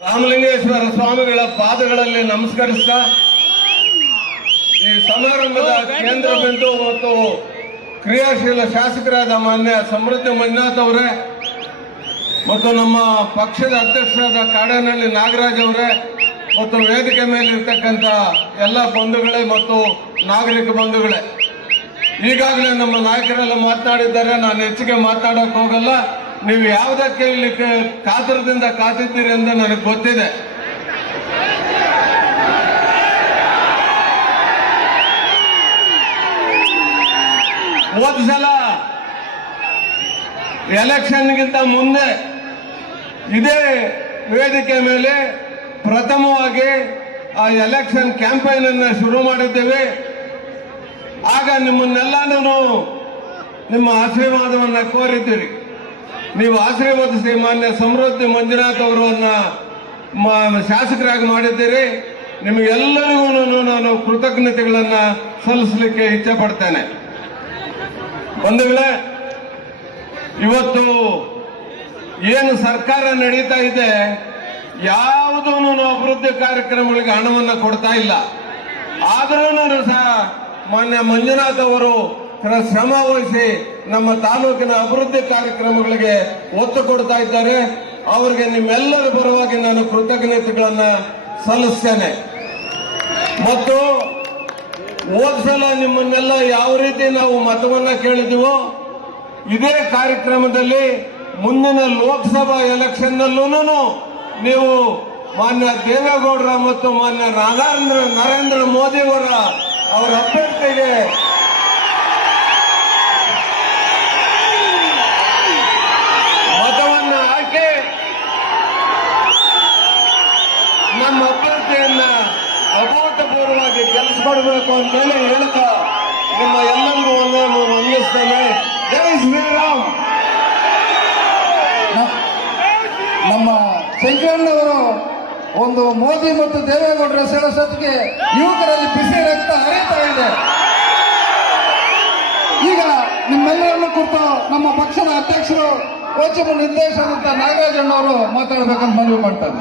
ರಾಮಲಿಂಗೇಶ್ವರ ಸ್ವಾಮಿಗಳ ಪಾದಗಳಲ್ಲಿ ನಮಸ್ಕರಿಸ್ತಾ ಈ ಸಮಾರಂಭದ ಕೇಂದ್ರ ಬಿಂದು ಮತ್ತು ಕ್ರಿಯಾಶೀಲ ಶಾಸಕರಾದ ಮಾನ್ಯ ಸಮೃದ್ಧಿ ಮಂಜುನಾಥ್ ಅವರೇ ಮತ್ತು ನಮ್ಮ ಪಕ್ಷದ ಅಧ್ಯಕ್ಷರಾದ ಕಾಡನಹಳ್ಳಿ ನಾಗರಾಜ್ ಅವರೇ ಮತ್ತು ವೇದಿಕೆ ಮೇಲೆ ಇರ್ತಕ್ಕಂಥ ಎಲ್ಲ ಬಂಧುಗಳೇ ಮತ್ತು ನಾಗರಿಕ ಬಂಧುಗಳೇ. ಈಗಾಗಲೇ ನಮ್ಮ ನಾಯಕರೆಲ್ಲ ಮಾತನಾಡಿದ್ದಾರೆ. ನಾನು ಹೆಚ್ಚಿಗೆ ಮಾತನಾಡೋಕೆ ಹೋಗಲ್ಲ. ನೀವು ಯಾವುದಕ್ಕೆ ಇಲ್ಲಿ ಕಾತರದಿಂದ ಕಾತಿದ್ದೀರಿ ಅಂತ ನನಗೆ ಗೊತ್ತಿದೆ. ಹೋದ ಸಲ ಎಲೆಕ್ಷನ್ಗಿಂತ ಮುಂದೆ ಇದೇ ವೇದಿಕೆ ಮೇಲೆ ಪ್ರಥಮವಾಗಿ ಆ ಎಲೆಕ್ಷನ್ ಕ್ಯಾಂಪೈನ್ ಅನ್ನು ಶುರು ಮಾಡಿದ್ದೇವೆ. ಆಗ ನಿಮ್ಮನ್ನೆಲ್ಲಾನು ನಿಮ್ಮ ಆಶೀರ್ವಾದವನ್ನು ಕೋರಿದ್ದೀರಿ. ನೀವು ಆಶೀರ್ವದಿಸಿ ಮಾನ್ಯ ಸಮೃದ್ಧಿ ಮಂಜುನಾಥ್ ಅವರನ್ನ ಶಾಸಕರಾಗಿ ಮಾಡಿದ್ದೀರಿ. ನಿಮಗೆಲ್ಲರಿಗೂ ನಾನು ಕೃತಜ್ಞತೆಗಳನ್ನ ಸಲ್ಲಿಸಲಿಕ್ಕೆ ಇಚ್ಛೆ ಪಡ್ತೇನೆ. ವೇಳೆ ಇವತ್ತು ಏನು ಸರ್ಕಾರ ನಡೀತಾ ಇದೆ ಯಾವುದೂ ಅಭಿವೃದ್ಧಿ ಕಾರ್ಯಕ್ರಮಗಳಿಗೆ ಹಣವನ್ನು ಕೊಡ್ತಾ ಇಲ್ಲ. ಆದರೂ ಸಹ ಮಾನ್ಯ ಮಂಜುನಾಥ್ ಅವರು ಶ್ರಮ ವಹಿಸಿ ನಮ್ಮ ತಾಲೂಕಿನ ಅಭಿವೃದ್ಧಿ ಕಾರ್ಯಕ್ರಮಗಳಿಗೆ ಒತ್ತು ಕೊಡ್ತಾ ಇದ್ದಾರೆ. ಅವರಿಗೆ ನಿಮ್ಮೆಲ್ಲರ ಪರವಾಗಿ ನಾನು ಕೃತಜ್ಞತೆಗಳನ್ನ ಸಲ್ಲಿಸ್ತೇನೆ. ಮತ್ತು ಹೋದ ಸಲ ನಿಮ್ಮನ್ನೆಲ್ಲ ಯಾವ ರೀತಿ ನಾವು ಮತವನ್ನ ಕೇಳಿದೀವೋ, ಇದೇ ಕಾರ್ಯಕ್ರಮದಲ್ಲಿ ಮುಂದಿನ ಲೋಕಸಭಾ ಎಲೆಕ್ಷನ್ನಲ್ಲೂ ನೀವು ಮಾನ್ಯ ದೇವೇಗೌಡರ ಮತ್ತು ಮಾನ್ಯ ನರೇಂದ್ರ ನರೇಂದ್ರ ಮೋದಿ ಅವರ ಅವರ ಅಭ್ಯರ್ಥಿಗೆ ಮಾಡಬೇಕು ಅಂತೇಳಿ ಹೇಳ್ತಾ ನಿಮ್ಮ ಎಲ್ಲರಿಗೂ ಒಂದೇ ವಂದಿಸ್ತೇನೆ. ಜೈ ಶ್ರೀರಾಮ್. ನಮ್ಮ ಶಂಕರಣ್ಣವರು ಒಂದು ಮೋದಿ ಮತ್ತು ದೇವೇಗೌಡರ ಸೆಳಸತ್ತಿಗೆ ಯುವಕರಲ್ಲಿ ಬಿಸಿ ರಕ್ತ ಹರಿತಾ ಇದೆ. ಈಗ ನಿಮ್ಮೆಲ್ಲರನ್ನು ಕುರಿತು ನಮ್ಮ ಪಕ್ಷದ ಅಧ್ಯಕ್ಷರು ಕೋಚಮ ನಿರ್ದೇಶಕರಂತ ನಾಗರಾಜಣ್ಣವರು ಮಾತಾಡಬೇಕಂತ ಮನವಿ ಮಾಡ್ತಾರೆ.